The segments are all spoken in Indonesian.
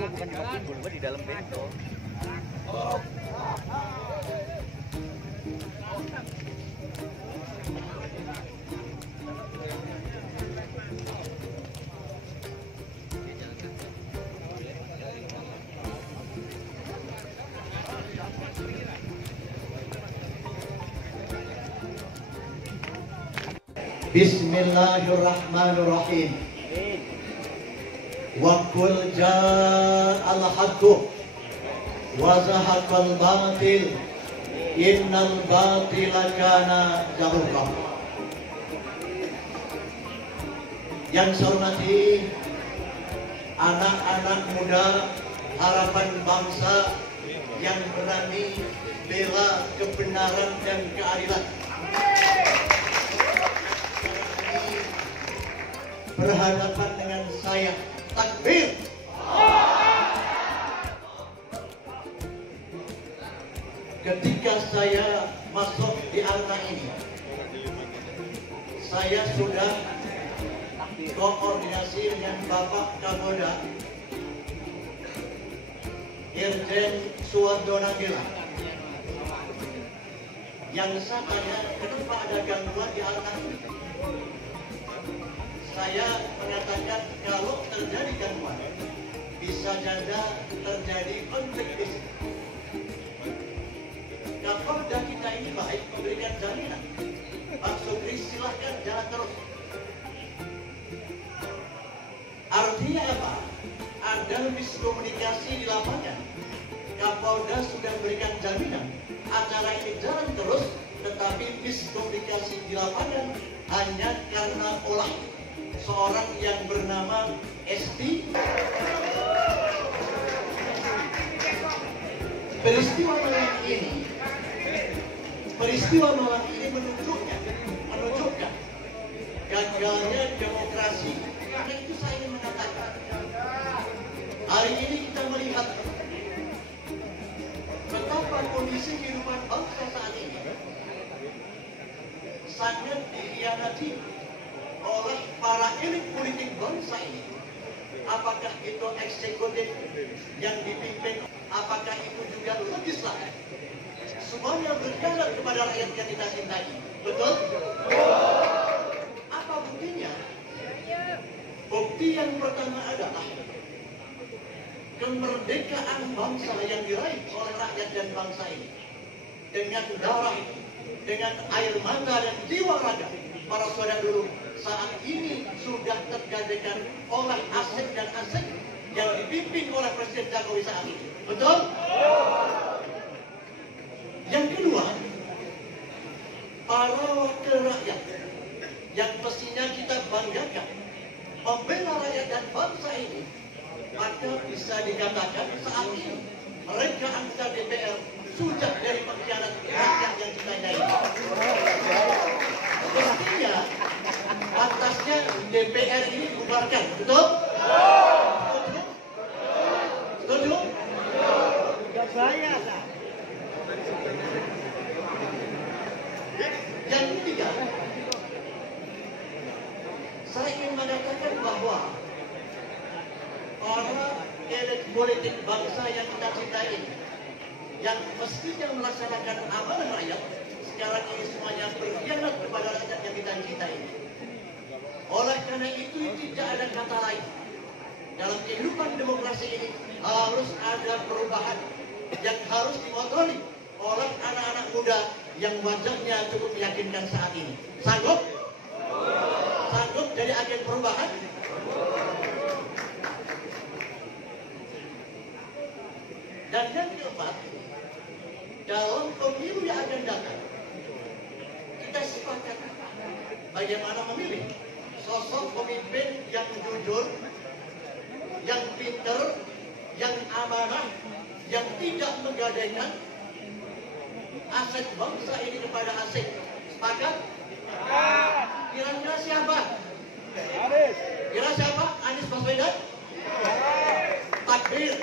gua bukan di Timbul, gua di dalam bengkel. Bismillahirrahmanirrahim. Wa qul ja'al haqqu wa zahaqal batil innal batila kana zahuqa. Yang saya hormati anak-anak muda harapan bangsa yang berani bela kebenaran dan keadilan, berhadapan dengan saya. Takbir. Ketika saya masuk di arena ini, saya sudah koordinasi dengan Bapak Kapolda Irjen Suwardo Nagila, yang saya tanya kenapa ada gangguan di arena ini. Saya mengatakan kalau terjadi gangguan bisa jadi terjadi konflik di sini. Kapolda kita ini baik, memberikan jaminan. Pak Supri silahkan jalan terus. Artinya apa? Ada miskomunikasi di lapangan. Kapolda sudah memberikan jaminan acara ini jalan terus, tetapi miskomunikasi di lapangan hanya karena olah seorang yang bernama ST. Peristiwa malam ini menunjukkan gagalnya demokrasi. Karena itu saya ingin mengatakan, hari ini kita melihat betapa kondisi kehidupan bangsa saat ini sangat dikhianati oleh para elit politik bangsa ini. Apakah itu eksekutif yang dipimpin, apakah itu juga legislatif, semuanya berkhianat kepada rakyat yang kita cintai. Betul? Apa buktinya? Bukti yang pertama adalah kemerdekaan bangsa yang diraih oleh rakyat dan bangsa ini dengan darah, dengan air mata dan jiwa raga para saudara dulu saat ini sudah tergadaikan oleh Asik dan Asik yang dipimpin oleh Presiden Jokowi saat ini. Betul? Yang kedua, para wakil rakyat yang mestinya kita banggakan membela rakyat dan bangsa ini, maka bisa dikatakan saat ini mereka anggota DPR sudah dari pengkhianat rakyat yang kita cintai. Mestinya atasnya DPR ini dibubarkan. Betul? Setuju? Enggak saya. Yang ketiga, saya ingin mengatakan bahwa para elit politik bangsa yang kita cintai, yang mestinya melaksanakan amanah rakyat, sekarang ini semuanya berkhianat kepada rakyat yang kita cintai. Oleh karena itu tidak ada kata lain. Dalam kehidupan demokrasi ini harus ada perubahan yang harus dimotori oleh anak-anak muda yang wajahnya cukup meyakinkan saat ini. Sanggup? Sanggup jadi agen perubahan? Dan yang keempat, dalam pemilu yang akan datang, kita sepakat bagaimana memilih sosok pemimpin yang jujur, yang pintar, yang amanah, yang tidak menggadaikan aset bangsa ini kepada asing. Sepakat? Kira-kira siapa? Kira siapa? Anies Baswedan? Takbir.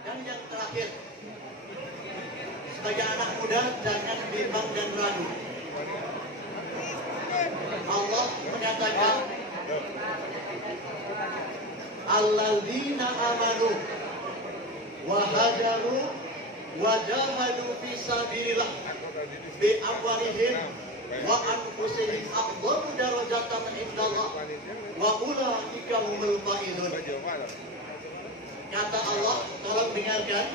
Dan yang terakhir, sebagai anak muda jangan bimbang dan ragu. Allah menyatakan amanu wa hajaru wa jahadu fi sabilillah bi amwalihim wa anfusihim afdalu darajatan indallah wa ulaika humul faizun. Kata Allah, tolong dengarkan,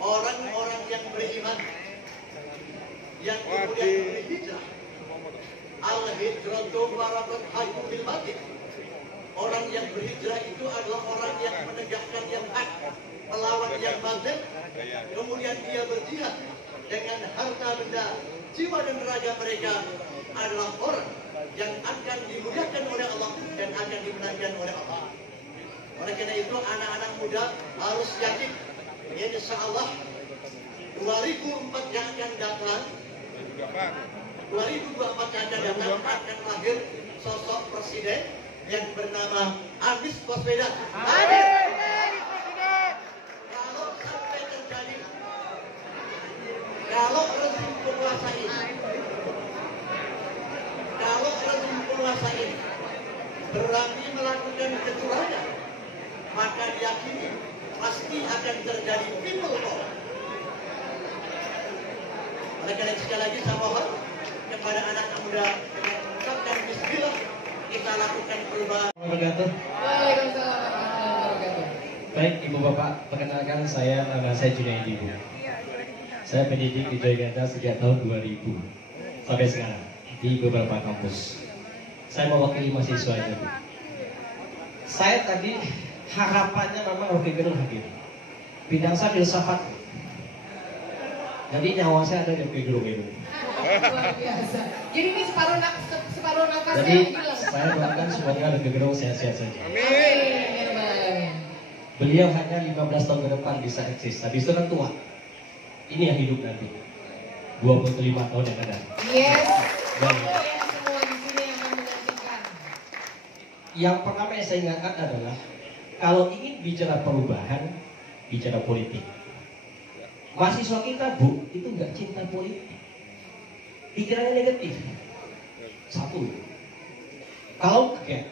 orang-orang yang beriman yang kemudian berhijrah, al-hijratu warakat hayu bil batil. Orang yang berhijrah itu adalah orang yang menegakkan yang hak, melawan yang batil, kemudian dia berjihad dengan harta benda, jiwa dan raga mereka adalah orang yang akan dimuliakan oleh Allah dan akan dimenangkan oleh Allah. Oleh karena itu anak-anak muda harus yakin, insya Allah 2004 yang akan datang, 2024 yang akan datang akan lahir sosok presiden yang bernama Anies Baswedan. Kalau sampai terjadi, kalau rezim penguasa ini berani melakukan kecurangan, maka diyakini pasti akan terjadi people power. Oleh karena itu sekali lagi saya mohon kepada anak muda dengan mengucapkan bismillah kita lakukan perubahan. Waalaikumsalam. Baik Ibu Bapak, perkenalkan nama saya Junaidi. Saya pendidik di Joyganda sejak tahun 2000 sampai sekarang di beberapa kampus. Saya mewakili mahasiswanya. Saya tadi harapannya memang Rocky Gerung hadir. Bidang saya filsafat. Jadi nyawa saya ada di Rocky Gerung itu. Luar biasa. Jadi ini separuh nafasnya Jadi hilang. saya doakan semoga Rocky Gerung sehat-sehat saja. Amin. Beliau hanya 15 tahun ke depan bisa eksis. Habis itu kan tua. Ini yang hidup nanti. 25 tahun yang ada. Yes. Dan Yang semua di sini yang menantikan. yang pertama yang saya ingatkan adalah kalau ingin bicara perubahan, bicara politik. Mahasiswa kita, Bu, itu nggak cinta politik. Pikirannya negatif. Satu. Kalau enggak,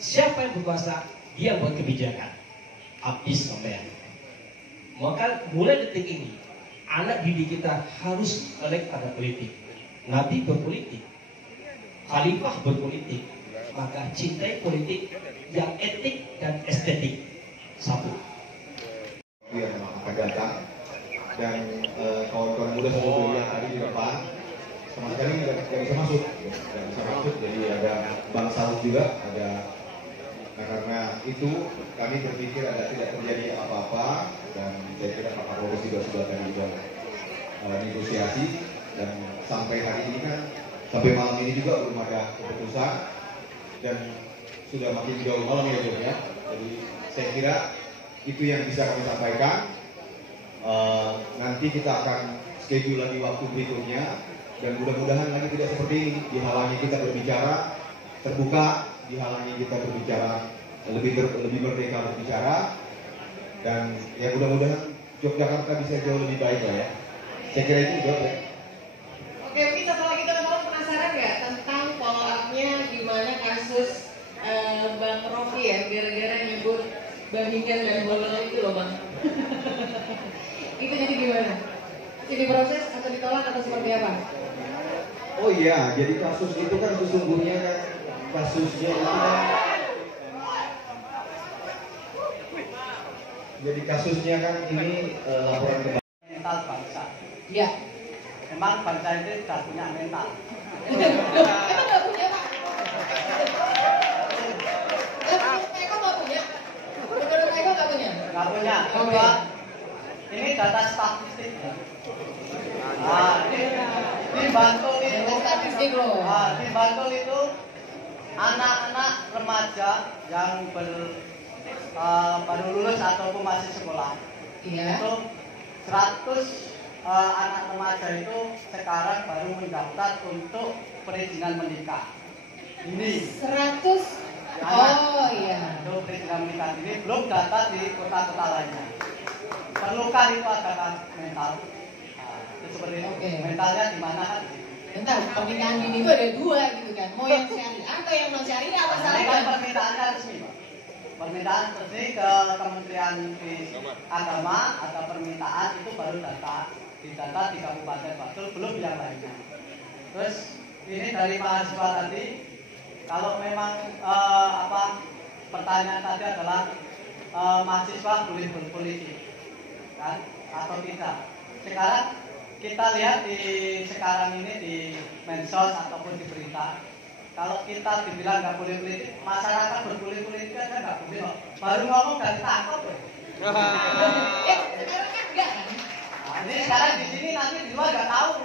siapa yang berkuasa, dia buat kebijakan. Habis sampai. Maka mulai detik ini, anak didik kita harus melek pada politik. Nabi berpolitik, khalifah berpolitik, maka cintai politik yang etik dan estetik. Satu. Yang akan datang dan kawan-kawan muda satu yang tadi di depan sama sekali nggak bisa masuk, jadi ada Bang Saud juga ada. Nah, karena itu kami berpikir ada tidak terjadi apa-apa dan saya kira Pak Kapolres juga sudah negosiasi dan sampai hari ini kan sampai malam ini juga belum ada keputusan dan sudah makin jauh malam ya Bung ya. Jadi saya kira itu yang bisa kami sampaikan. Nanti kita akan schedule lagi waktu berikutnya dan mudah-mudahan lagi tidak seperti ini, dihalangi kita berbicara terbuka, dihalangi kita berbicara lebih merdeka berbicara, dan ya mudah-mudahan Yogyakarta bisa jauh lebih baik lah ya. Saya kira itu juga ya. Oke, mungkin satu lagi teman-teman penasaran nggak tentang follow up-nya gimana kasus Bang Rocky ya, gara-gara nyebut Bahingan dan Bolong itu loh Bang. Itu jadi gimana? Ini proses atau ditolak atau seperti apa? Oh iya, jadi kasus itu kan sesungguhnya kan kasusnya itu kan jadi kasusnya kan ini laporan ke Mental bangsa. Iya. Memang bangsa itu tidak punya mental. Emang nggak punya Pak? Eko nggak punya? Menurut Eko nggak punya? Nggak punya. Oke. Ini data statistik. Nah, di Bantul itu. Data statistik loh. Di Bantul itu anak-anak remaja yang baru lulus ataupun masih sekolah. Iya. Itu 100 anak remaja itu sekarang baru mendaftar untuk perizinan menikah. Ini 100. Oh iya. untuk perizinan menikah ini belum data di kota-kota lainnya. Perlukan itu ada mental. Nah, itu seperti itu. Oke. Mentalnya di mana kan? Bentar, pernikahan dini itu ada dua gitu kan. Mau yang syariah atau yang non syariah apa Kan salahnya? permintaannya resmi, Pak. permintaan resmi ke Kementerian Agama ada permintaan itu baru didata di Kabupaten Bantul, belum yang lainnya. Terus ini dari mahasiswa tadi, kalau memang pertanyaan tadi adalah mahasiswa boleh berpolitik kan atau tidak. Sekarang kita lihat sekarang ini di medsos ataupun di berita, kalau kita dibilang nggak boleh politik, masyarakat berpolitik aja nggak boleh loh. Baru ngomong dari takut. Sekarang kan enggak kan? Nah, ini sekarang di sini nanti di luar nggak tahu.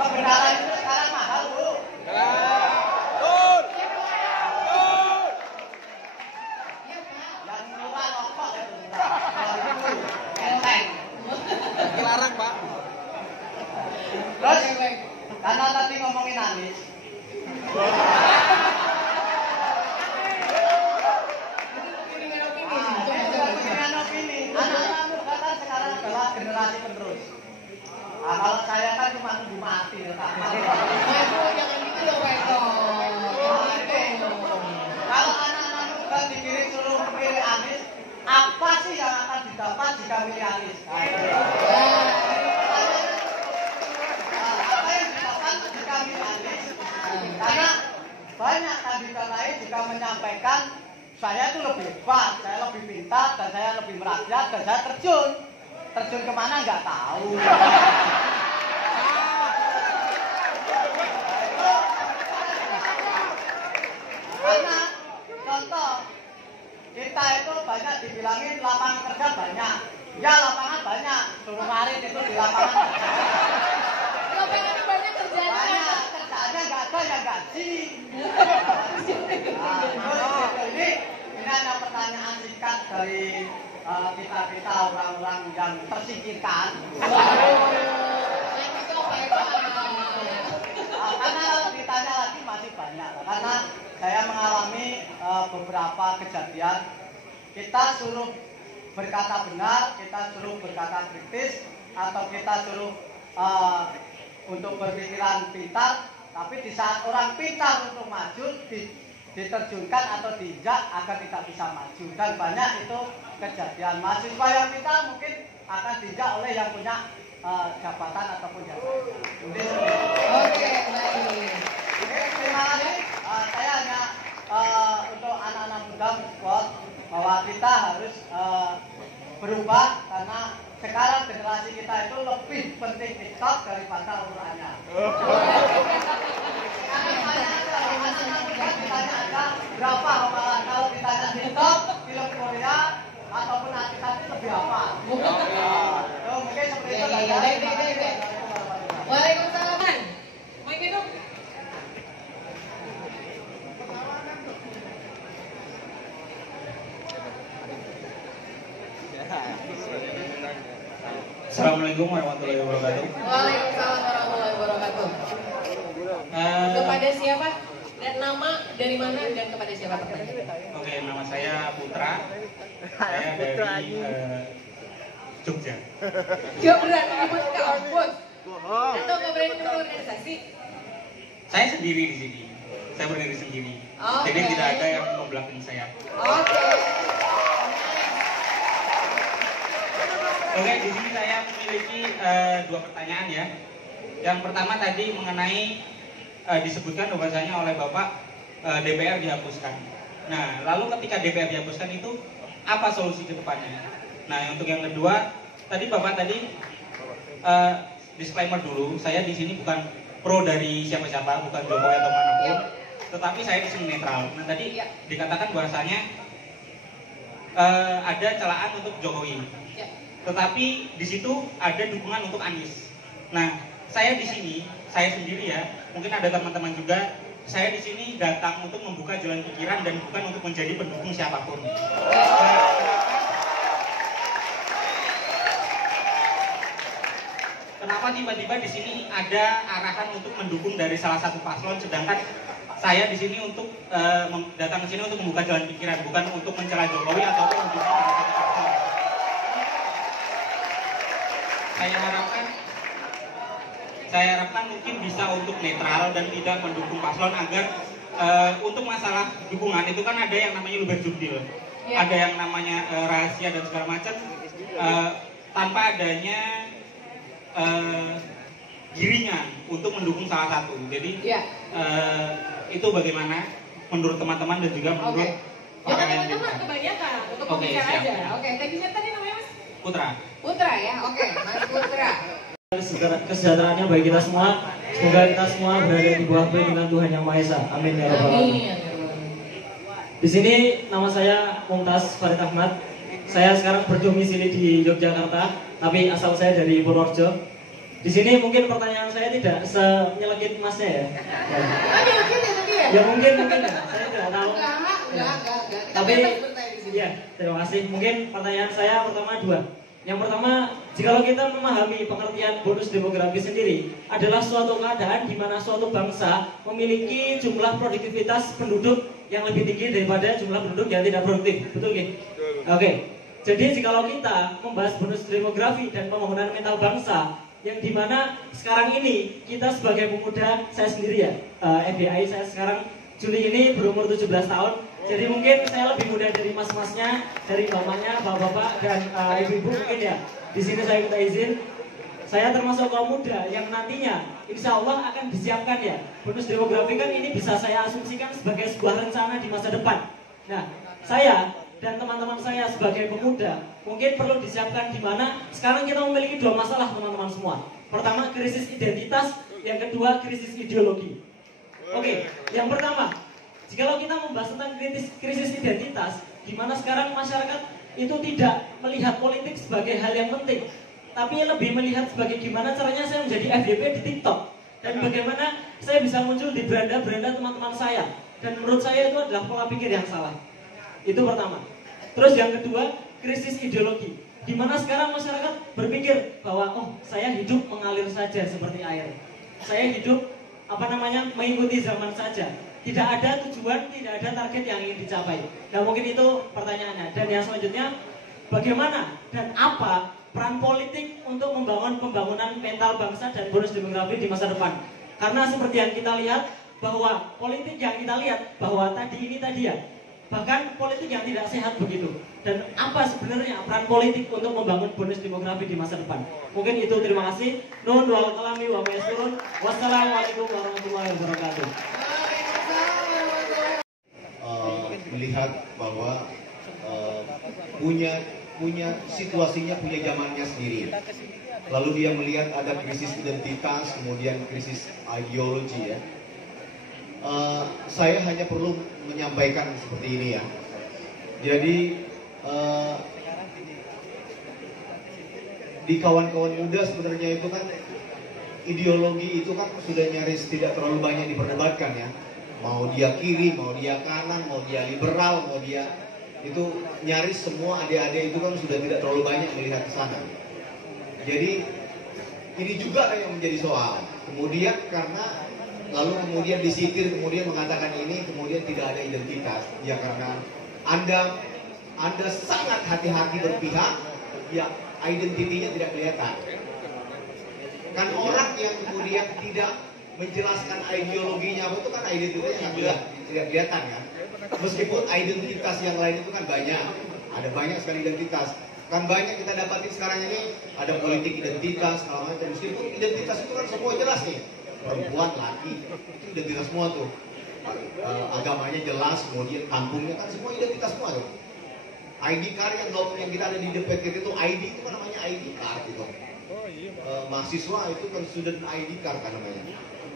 Kebenaran itu sekarang mahal, Bu. Yang murah rokok itu murah. Enteng. Dilarang, Pak. Terus karena tadi ngomongin Anies. Dengan opini, anak-anak muda kan sekarang adalah generasi penerus. Nah, kalau saya kan cuma nunggu mati, Waduh, jangan gitu dong, Pak. Kalau anak-anak muda dikirim suruh pilih Anies, apa sih yang akan didapat jika pilih Anies? Apa yang didapat jika pilih Anies? Karena banyak kandidat lain juga menyampaikan saya itu lebih hebat, saya lebih pintar, dan saya lebih merakyat, dan saya terjun. Terjun kemana nggak tahu. Karena contoh, kita itu banyak dibilangin lapangan kerja banyak. Ya lapangan banyak, suruh marin itu di lapangan. Lapangan banyak kerjanya. Banyak, kerjanya nggak ada yang gaji. Ini ada pertanyaan singkat dari kita orang-orang yang tersingkirkan. Karena ditanya lagi masih banyak. Karena saya mengalami beberapa kejadian. Kita suruh berkata benar, kita suruh berkata kritis, atau kita suruh untuk berpikiran pintar. Tapi di saat orang pintar untuk maju diterjunkan atau diinjak agar tidak bisa maju. Dan banyak itu kejadian. Mahasiswa yang pintar mungkin akan diinjak oleh yang punya jabatan ataupun jabatan. Oke, baik. Terima kasih. Saya hanya untuk anak-anak muda support bahwa kita harus berubah karena sekarang generasi kita itu lebih penting TikTok daripada Al-Qur'annya. Ditanya aja berapa hafalan, kalau ditanya TikTok, film Korea ataupun artis lebih apa? Mungkin seperti itu. Baik. Waalaikumsalam. Mau minum? Assalamualaikum warahmatullahi wabarakatuh. Waalaikumsalam warahmatullahi wabarakatuh. Kepada siapa? Dan nama dari mana dan kepada siapa? Oke, nama saya Putra. Saya dari Jogja. Gak berani nyebut kampus. Atau gak berani nyebut organisasi? Saya sendiri di sini. Saya berdiri sendiri. Oke. Jadi tidak ada yang membelakang saya. Oke. Oke, di sini saya memiliki dua pertanyaan ya. Yang pertama tadi mengenai disebutkan bahwasanya oleh Bapak DPR dihapuskan. Nah, lalu ketika DPR dihapuskan itu apa solusi ke depannya? Nah, untuk yang kedua, tadi Bapak tadi disclaimer dulu, saya di sini bukan pro dari siapa-siapa, bukan Jokowi atau manapun, tetapi saya di sini netral. Nah, tadi dikatakan bahwasanya ada celaan untuk Jokowi. Tetapi di situ ada dukungan untuk Anies. Nah, saya di sini, saya sendiri ya, mungkin ada teman-teman juga, saya di sini datang untuk membuka jalan pikiran dan bukan untuk menjadi pendukung siapapun. Nah, kenapa tiba-tiba di sini ada arahan untuk mendukung dari salah satu paslon, sedangkan saya di sini untuk datang ke sini untuk membuka jalan pikiran, bukan untuk mencela Jokowi ataupun mendukung salah satu paslon. saya harapkan mungkin bisa untuk netral dan tidak mendukung paslon agar untuk masalah dukungan itu kan ada yang namanya luber jurdil, ada yang namanya rahasia dan segala macam, tanpa adanya giringan untuk mendukung salah satu. Jadi itu bagaimana menurut teman-teman dan juga menurut Jangan teman-teman kebanyakan untuk pembicara aja. Oke, tadi siapa tadi namanya Mas? Putra. Putra ya, oke, Mas Putra. Kesejahteraannya bagi kita semua. Semoga kita semua berada di bawah perlindungan Tuhan Yang Maha Esa. Amin ya rabbal alamin. Di sini nama saya Mumtaz Farid Ahmad. Saya sekarang berdomisili di Yogyakarta, tapi asal saya dari Purworejo. Di sini mungkin pertanyaan saya tidak senyelekit Masnya ya. Ya mungkin ya. Saya tidak tahu. Enggak. Tapi ya, terima kasih. Mungkin pertanyaan saya pertama dua. Yang pertama, jikalau kita memahami pengertian bonus demografi sendiri adalah suatu keadaan di mana suatu bangsa memiliki jumlah produktivitas penduduk yang lebih tinggi daripada jumlah penduduk yang tidak produktif. Betul nggih? Oke. Jadi jikalau kita membahas bonus demografi dan pembangunan mental bangsa, yang dimana sekarang ini kita sebagai pemuda, saya sendiri ya, FBI saya sekarang Juli ini berumur 17 tahun. Jadi mungkin saya lebih muda dari mas-masnya, dari bapaknya, bapak-bapak dan ibu-ibu mungkin ya. Di sini saya minta izin, saya termasuk kaum muda yang nantinya insya Allah akan disiapkan ya. Bonus demografi kan ini bisa saya asumsikan sebagai sebuah rencana di masa depan. Nah, saya dan teman-teman saya sebagai pemuda mungkin perlu disiapkan di mana sekarang kita memiliki dua masalah teman-teman semua. Pertama krisis identitas, yang kedua krisis ideologi. Oke, yang pertama, jikalau kita membahas tentang krisis identitas, di mana sekarang masyarakat itu tidak melihat politik sebagai hal yang penting, tapi lebih melihat sebagai gimana caranya saya menjadi FYP di TikTok dan bagaimana saya bisa muncul di beranda-beranda teman-teman saya. Dan menurut saya itu adalah pola pikir yang salah. Itu pertama. Terus yang kedua, krisis ideologi, di mana sekarang masyarakat berpikir bahwa oh, saya hidup mengalir saja seperti air. Saya hidup mengikuti zaman saja. Tidak ada tujuan, tidak ada target yang ingin dicapai. Nah mungkin itu pertanyaannya. Dan yang selanjutnya, bagaimana dan apa peran politik untuk membangun pembangunan mental bangsa dan bonus demografi di masa depan? Karena seperti yang kita lihat, bahwa politik yang kita lihat, bahwa tadi ya, bahkan politik yang tidak sehat begitu. Dan apa sebenarnya peran politik untuk membangun bonus demografi di masa depan? Mungkin itu, terima kasih. Nun wal kalami wa maisturun. Wassalamualaikum warahmatullahi wabarakatuh. Melihat bahwa punya situasinya, punya zamannya sendiri. Lalu dia melihat ada krisis identitas, kemudian krisis ideologi ya. Saya hanya perlu menyampaikan seperti ini ya. Jadi di kawan-kawan muda sebenarnya itu kan ideologi itu kan sudah nyaris tidak terlalu banyak diperdebatkan ya. Mau dia kiri, mau dia kanan, mau dia liberal, mau dia itu nyaris semua adik-adik itu kan sudah tidak terlalu banyak melihat ke sana. Jadi ini juga yang menjadi soal. Kemudian kemudian disitir, kemudian mengatakan ini, kemudian tidak ada identitas. Ya karena Anda sangat hati-hati berpihak, ya identitinya tidak kelihatan. Kan orang yang kemudian tidak menjelaskan ideologinya apa itu kan identitasnya tidak kelihatan kan. Meskipun identitas yang lain itu kan banyak, ada banyak sekali identitas. Kan banyak kita dapatin sekarang ini, ada politik identitas, kalau macam. Meskipun identitas itu kan semua jelas nih, perempuan, laki, itu identitas semua tuh. Agamanya jelas, kemudian kampungnya kan semua identitas semua tuh. ID card yang kita ada di DPT itu ID itu kan namanya ID card gitu. Mahasiswa itu kan student ID card kan namanya.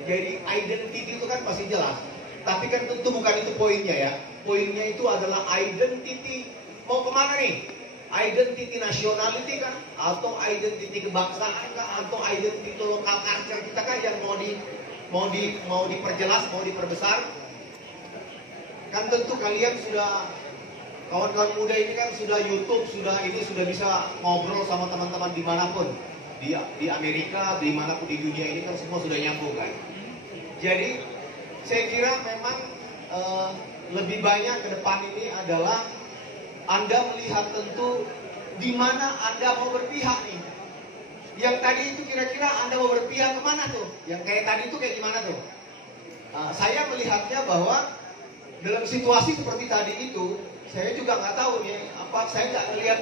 Jadi identity itu kan pasti jelas. Tapi kan tentu bukan itu poinnya ya. Poinnya itu adalah identity mau kemana nih? Identity nationality kan? Atau identity kebangsaan kan? Atau identity lokal culture kita kan yang mau diperjelas, mau diperbesar? Kan tentu kalian sudah, kawan-kawan muda ini kan sudah YouTube, sudah bisa ngobrol sama teman-teman dimanapun. Di Amerika, dimanapun di dunia ini kan semua sudah nyambung kan. Jadi saya kira memang lebih banyak ke depan ini adalah Anda melihat tentu di mana Anda mau berpihak nih. Yang tadi itu kira-kira Anda mau berpihak kemana tuh? Yang kayak tadi itu kayak gimana tuh? Saya melihatnya bahwa dalam situasi seperti tadi itu, saya juga nggak tahu nih, saya nggak melihat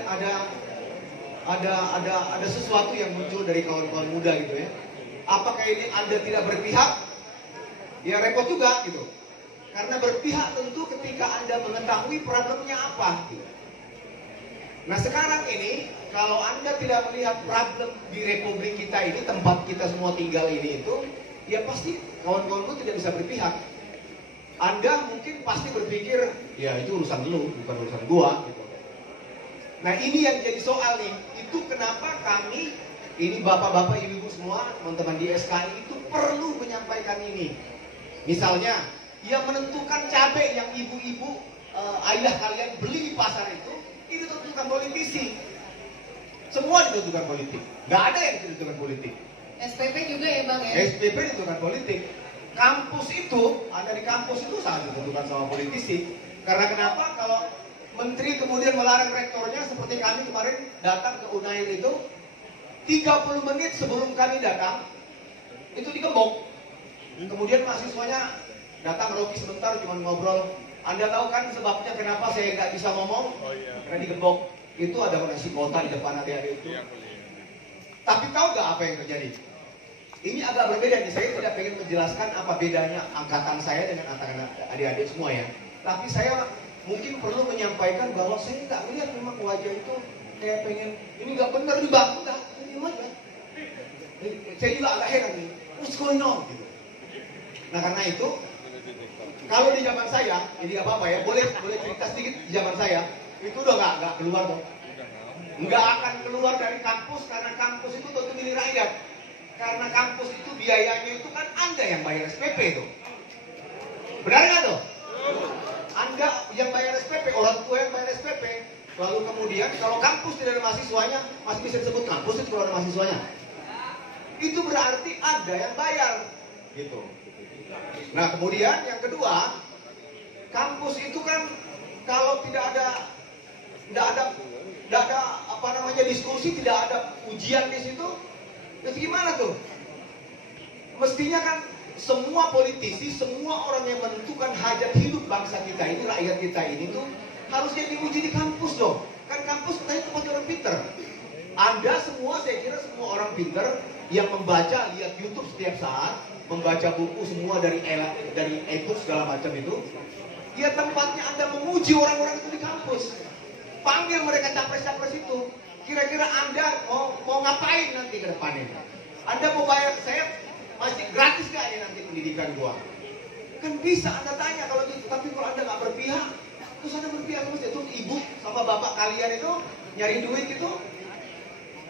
ada sesuatu yang muncul dari kawan-kawan muda gitu ya. Apakah ini Anda tidak berpihak? Ya repot juga gitu. Karena berpihak tentu ketika Anda mengetahui problemnya apa. Gitu. Nah sekarang ini, kalau Anda tidak melihat problem di republik kita ini, tempat kita semua tinggal ini itu, ya pasti kawan-kawanmu tidak bisa berpihak. Anda mungkin pasti berpikir, ya itu urusan lu, bukan urusan gua. Gitu. Nah ini yang jadi soal nih, itu kenapa kami, ini bapak-bapak, ibu-ibu semua, teman-teman di SKI itu perlu menyampaikan ini. Misalnya, yang menentukan cabai yang ibu-ibu, ayah kalian beli di pasar itu ditentukan politisi. Semua ditentukan politik. Nggak ada yang ditentukan politik. SPP juga ya Bang ya? SPP ditentukan politik. Kampus itu, Anda di kampus itu sangat ditentukan sama politisi. Karena kenapa? Kalau menteri kemudian melarang rektornya, seperti kami kemarin datang ke Unair itu, 30 menit sebelum kami datang, itu digembok. Kemudian mahasiswanya datang, Rocky sebentar cuma ngobrol. Anda tahu kan sebabnya kenapa saya nggak bisa ngomong? Karena digembok. Itu ada nasi kota di depan adik-adik itu. Tapi tahu nggak apa yang terjadi? Ini agak berbeda nih. Saya tidak pengen menjelaskan apa bedanya angkatan saya dengan angkatan adik-adik semua ya. Tapi saya mungkin perlu menyampaikan bahwa saya nggak melihat memang wajah itu kayak pengen ini nggak benar di bangku, nggak ini aja. Saya juga agak heran nih. What's going on? Gitu. Nah karena itu, kalau di zaman saya, ini apa ya, boleh cerita sedikit di zaman saya, itu udah nggak keluar dong. Nggak akan keluar dari kampus karena kampus itu tentu milik rakyat. Karena kampus itu biayanya itu kan Anda yang bayar SPP itu. Benar nggak tuh? Anda yang bayar SPP, orang tua yang bayar SPP. Lalu kemudian kalau kampus tidak ada mahasiswanya, masih bisa disebut kampus itu kalau ada mahasiswanya. Itu berarti Anda yang bayar, gitu. Nah kemudian yang kedua, kampus itu kan kalau tidak ada apa namanya diskusi, tidak ada ujian di situ, terus gimana tuh? Mestinya kan semua politisi, semua orang yang menentukan hajat hidup bangsa kita ini, rakyat kita ini tuh harusnya diuji di kampus dong. Kan kampus katanya tempat orang pinter. Anda semua, saya kira semua orang pinter yang membaca, lihat YouTube setiap saat, membaca buku semua dari e-book segala macam itu, ya tempatnya Anda menguji orang-orang itu di kampus. Panggil mereka capres-capres itu. Kira-kira Anda mau ngapain nanti ke depannya? Anda mau bayar saya masih gratis gak ini nanti pendidikan gua? Kan bisa Anda tanya kalau gitu. Tapi kalau Anda nggak berpihak, terus Anda berpihak terus itu ibu sama bapak kalian itu nyari duit itu,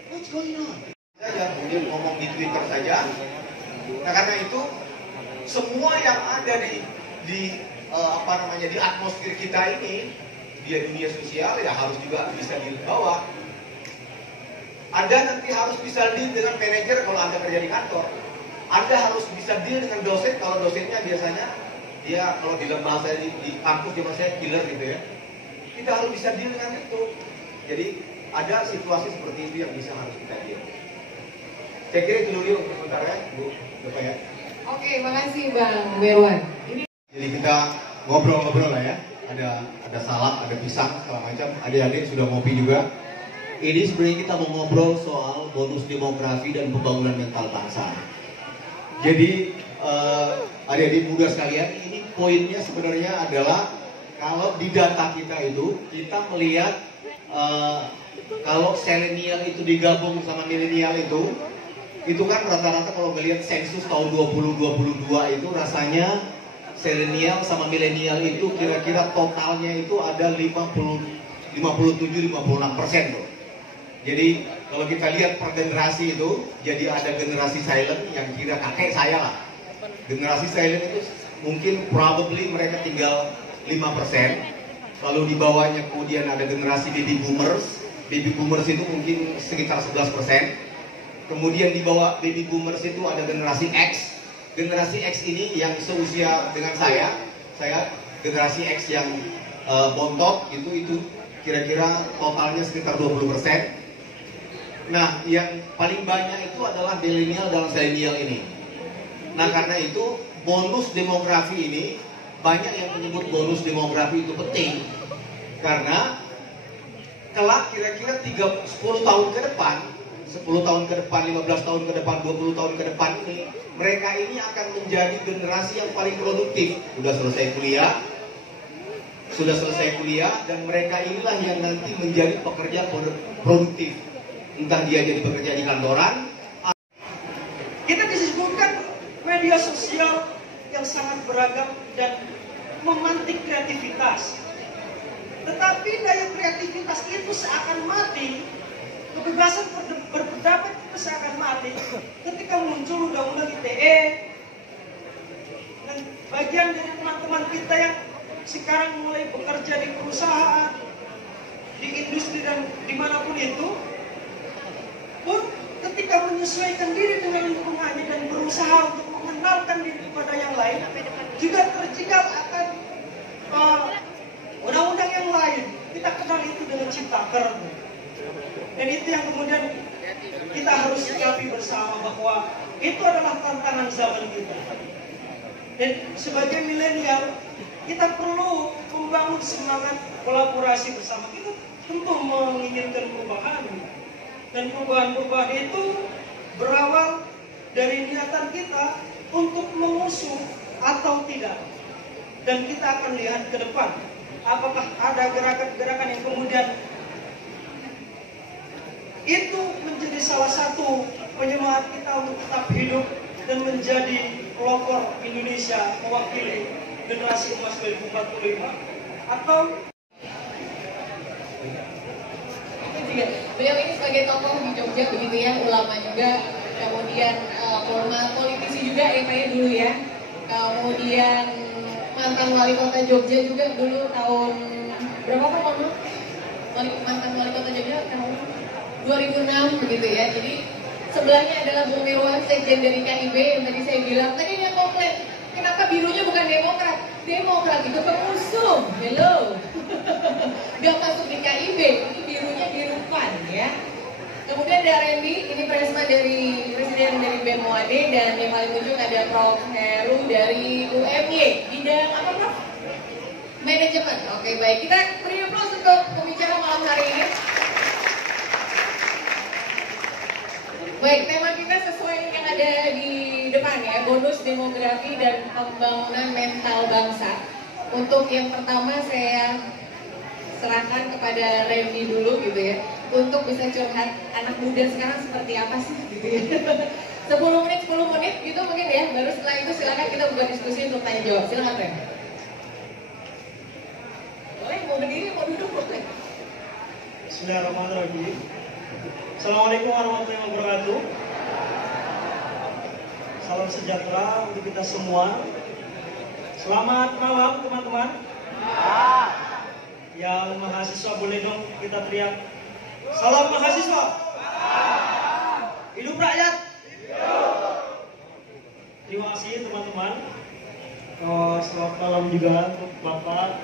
what's going on? Saya kemudian ngomong di Twitter saja. Nah karena itu semua yang ada di atmosfer kita ini, di dunia sosial ya harus juga bisa dibawa. Anda nanti harus bisa deal dengan manajer kalau Anda kerja di kantor. Anda harus bisa deal dengan dosen kalau dosennya biasanya dia kalau di bahasa di kampus dia saya killer gitu ya. Kita harus bisa deal dengan itu. Jadi ada situasi seperti itu yang bisa harus kita deal. Saya kira itu dulu untuk sementara Bu, Bapak ya. Oke, makasih Bang Berwan. Jadi kita ngobrol-ngobrol lah ya. Ada salad, ada pisang, segala macam. Adik-adik sudah ngopi juga. Ini sebenarnya kita mau ngobrol soal bonus demografi dan pembangunan mental bangsa. Jadi adik-adik muda sekalian, ini poinnya sebenarnya adalah kalau di data kita itu kita melihat kalau selenial itu digabung sama milenial itu kan rata-rata kalau melihat sensus tahun 2022 itu rasanya selenial sama milenial itu kira-kira totalnya itu ada 57-56% tuh. Jadi kalau kita lihat per generasi itu, jadi ada generasi silent yang kira kakek saya lah. Generasi silent itu mungkin probably mereka tinggal 5%. Lalu di bawahnya kemudian ada generasi baby boomers. Baby boomers itu mungkin sekitar 11%. Kemudian di bawah baby boomers itu ada generasi X. Generasi X ini yang seusia dengan saya generasi X yang bontot itu kira-kira totalnya sekitar 20%. Nah, yang paling banyak itu adalah milenial dan zilenial ini. Nah, karena itu bonus demografi ini, banyak yang menyebut bonus demografi itu penting. Karena kelak kira-kira 10 tahun ke depan, 10 tahun ke depan, 15 tahun ke depan, 20 tahun ke depan ini, mereka ini akan menjadi generasi yang paling produktif. Sudah selesai kuliah, dan mereka inilah yang nanti menjadi pekerja produktif. Entah dia jadi pekerja di kantoran. Kita disebutkan media sosial yang sangat beragam dan memantik kreativitas. Tetapi daya kreativitas itu seakan mati, kebebasan berpendapat itu seakan mati ketika muncul undang-undang ITE dan bagian dari teman-teman kita yang sekarang mulai bekerja di perusahaan, di industri dan dimanapun itu, pun ketika menyesuaikan diri dengan lingkungannya dan berusaha untuk mengenalkan diri kepada yang lain, juga terjegal akan undang-undang yang lain. Kita kenal itu dengan Ciptaker, dan itu yang kemudian kita harus sikapi bersama bahwa itu adalah tantangan zaman kita. Dan sebagai milenial, kita perlu membangun semangat kolaborasi bersama. Kita tentu menginginkan perubahan, dan perubahan-perubahan itu berawal dari niatan kita untuk mengusung atau tidak. Dan kita akan lihat ke depan, apakah ada gerakan-gerakan yang kemudian itu menjadi salah satu penyemangat kita untuk tetap hidup dan menjadi pelopor Indonesia, mewakili generasi emas 2045, atau beliau ini sebagai tokoh di Jogja begitu ya, ulama juga, kemudian politisi juga ya Pak ya dulu ya, kemudian mantan wali kota Jogja juga dulu tahun berapa Pak Mama? Mantan wali kota Jogja tahun 2006 begitu ya. Jadi sebelahnya adalah Bung Mirwan, sekjen dari KIB yang tadi saya bilang, tadi dia komplain, kenapa birunya bukan Demokrat? Demokrat itu pengusung, hello. Gak masuk di KIB, itu birunya biru PAN ya. Kemudian ada Randy, ini presiden dari BEM OAD, dan yang paling ujung ada Prof. Heru dari UMY. Bidang apa Prof? Manajemen. Oke baik, kita beri aplaus untuk pembicara malam hari ini. Baik, tema kita sesuai yang ada di depan ya, bonus demografi dan pembangunan mental bangsa. Untuk yang pertama saya serahkan kepada Randy dulu gitu ya, untuk bisa curhat anak muda sekarang seperti apa sih gitu ya. 10 menit gitu mungkin ya, baru setelah itu silakan kita buka diskusi untuk tanya jawab. Silakan Randy. Boleh, mau berdiri, mau duduk boleh. Bismillahirrahmanirrahim. Assalamualaikum warahmatullahi wabarakatuh. Salam sejahtera untuk kita semua. Selamat malam teman-teman. Yang mahasiswa boleh dong kita teriak salam mahasiswa. Hidup rakyat. Terima kasih teman-teman. Selamat malam juga untuk Bapak,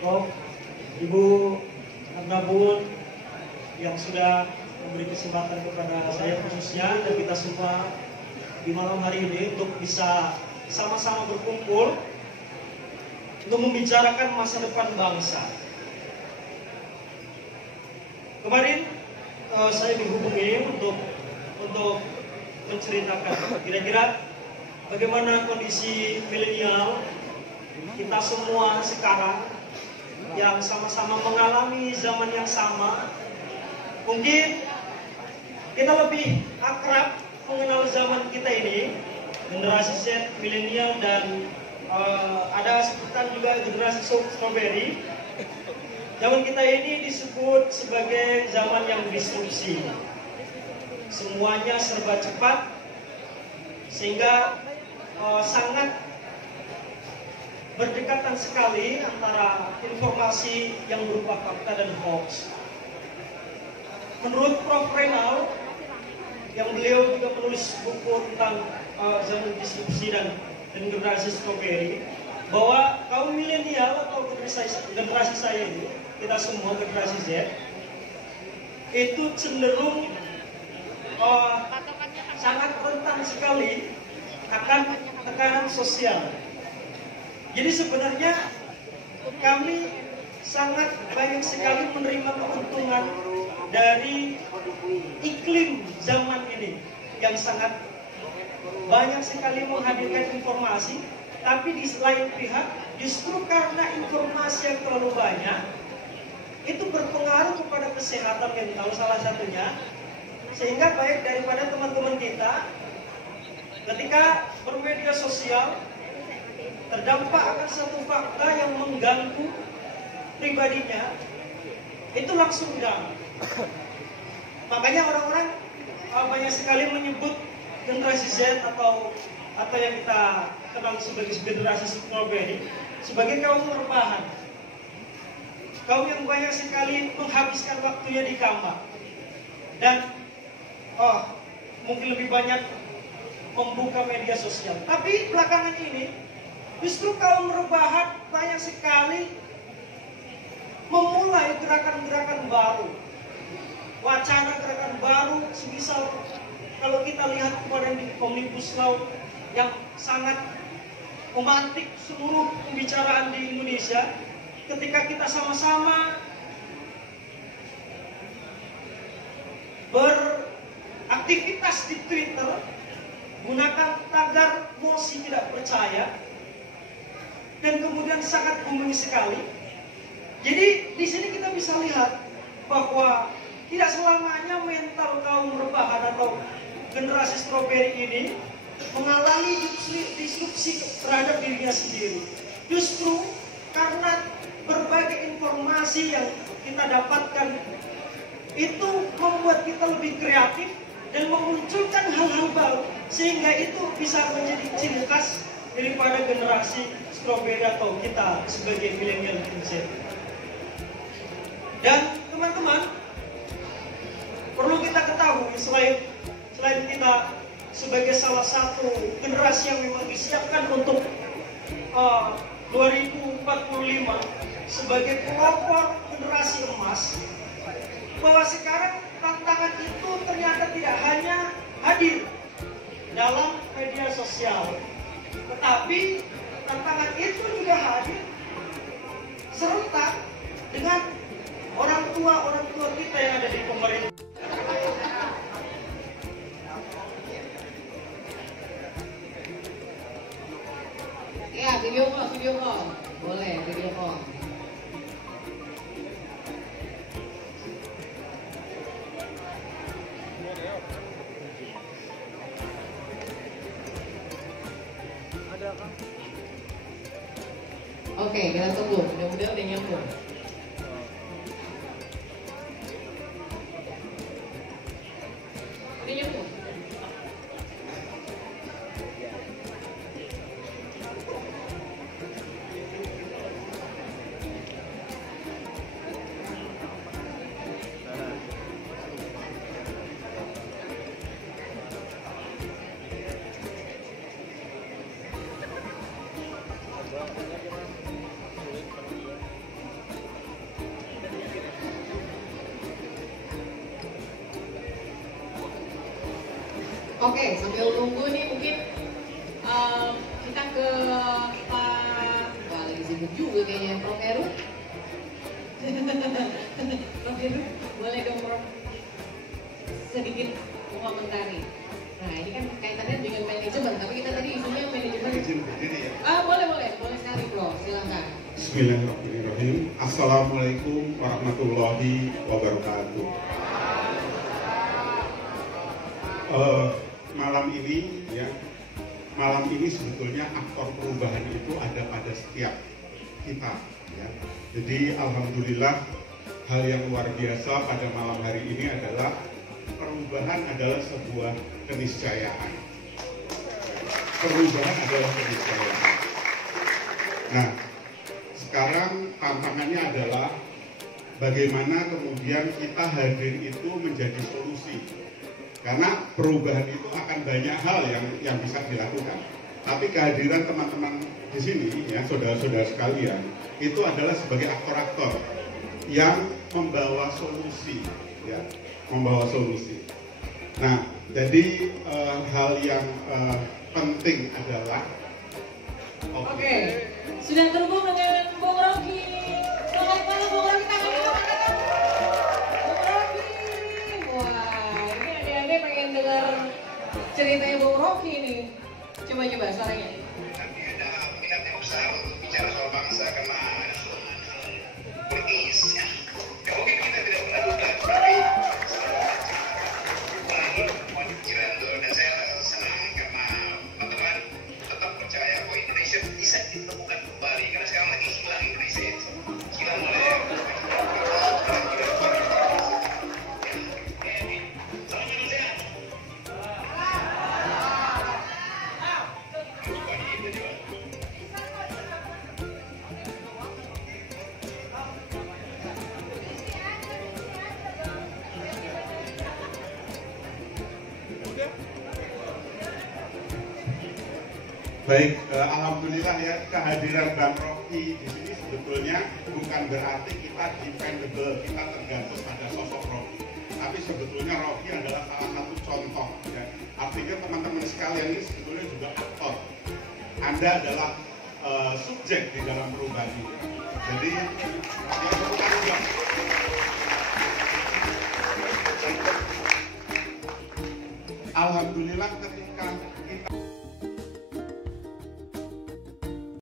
Prof, Ibu, Bun yang sudah memberi kesempatan kepada saya khususnya dan kita semua di malam hari ini untuk bisa sama-sama berkumpul untuk membicarakan masa depan bangsa. Kemarin saya dihubungi untuk menceritakan kira-kira bagaimana kondisi milenial kita semua sekarang yang sama-sama mengalami zaman yang sama. Mungkin kita lebih akrab mengenal zaman kita ini, generasi Z, milenial, dan ada sebutan juga generasi strawberry. Zaman kita ini disebut sebagai zaman yang disrupsi. Semuanya serba cepat, sehingga sangat berdekatan sekali antara informasi yang berupa fakta dan hoax. Menurut Prof. Renal, yang beliau juga menulis buku tentang zaman disrupsi dan generasi strawberry, bahwa kaum milenial atau generasi saya ini, kita semua generasi Z, itu cenderung sangat rentan sekali akan tekanan sosial. Jadi sebenarnya kami sangat banyak sekali menerima keuntungan dari iklim zaman ini yang sangat banyak sekali menghadirkan informasi, tapi di lain pihak justru karena informasi yang terlalu banyak itu berpengaruh kepada kesehatan mental salah satunya, sehingga baik daripada teman-teman kita ketika bermedia sosial terdampak akan satu fakta yang mengganggu pribadinya, itu langsung down. Makanya orang-orang banyak sekali menyebut generasi Z atau yang kita kenal sebagai generasi strawberry sebagai kaum rebahan, kaum yang banyak sekali menghabiskan waktunya di kamar dan mungkin lebih banyak membuka media sosial. Tapi belakangan ini justru kaum rebahan banyak sekali memulai gerakan-gerakan baru, wacana gerakan baru, semisal kalau kita lihat kemarin di Omnibus Law yang sangat memantik seluruh pembicaraan di Indonesia, ketika kita sama-sama beraktivitas di Twitter, gunakan tagar mosi tidak percaya, dan kemudian sangat booming sekali. Jadi di sini kita bisa lihat bahwa tidak selamanya mental kaum rebahan atau generasi strawberry ini mengalami disrupsi terhadap dirinya sendiri. Justru karena berbagai informasi yang kita dapatkan itu membuat kita lebih kreatif dan memunculkan hal-hal baru, sehingga itu bisa menjadi ciri khas daripada generasi strawberry atau kita sebagai milenial Z. Dan teman-teman, perlu kita ketahui selain kita sebagai salah satu generasi yang memang disiapkan untuk 2045 sebagai pelopor generasi emas, bahwa sekarang tantangan itu ternyata tidak hanya hadir dalam media sosial, tetapi tantangan itu juga hadir serentak dengan orang tua kita yang ada di pemerintah. Ya, video call. Boleh, video call. Oke, kita tunggu. Mudah-mudahan udah nyambung. Udah nyambung. Oke, sambil nunggu nih mungkin kita ke Pak, wah lagi sibuk juga kayaknya, Prof. Heru. Prof. Heru, boleh dong Prof sedikit mengomentari. Nah ini kan kaitannya dengan manajemen, tapi kita tadi isunya manajemen. Boleh sekali Prof, silakan. Bismillahirrahmanirrahim. Assalamualaikum warahmatullahi wabarakatuh. Malam ini sebetulnya aktor perubahan itu ada pada setiap kita, ya. Jadi alhamdulillah hal yang luar biasa pada malam hari ini adalah perubahan adalah sebuah keniscayaan. Perubahan adalah keniscayaan. Nah, sekarang tantangannya adalah bagaimana kemudian kita hadir itu menjadi solusi. Karena perubahan itu akan banyak hal yang bisa dilakukan. Tapi kehadiran teman-teman di sini, ya saudara-saudara sekalian, itu adalah sebagai aktor-aktor yang membawa solusi, ya, membawa solusi. Nah, jadi hal yang penting adalah Oke, sudah terhubung dengan Bung Rocky. Selamat malam Bung Rocky, tangan dulu. Bung Rocky. Wah, ini adik-adik pengen dengar ceritanya Bung Rocky nih. Coba suaranya. Tapi ada minat yang besar untuk bicara soal bangsa karena politis. Ya mungkin kita tidak pernah duga, tapi pikiran itu. Dan saya senang karena teman-teman tetap percaya bahwa Indonesia bisa ditemukan kembali karena sekarang lagi hilang Indonesia itu. Hilang oleh baik, alhamdulillah ya kehadiran Bang Rocky di sini sebetulnya bukan berarti kita dependable, kita tergantung pada sosok Rocky. Tapi sebetulnya Rocky adalah salah satu contoh. Ya. Artinya teman-teman sekalian ini sebetulnya juga aktor. Anda adalah subjek di dalam perubahan ini. Jadi alhamdulillah ketika kita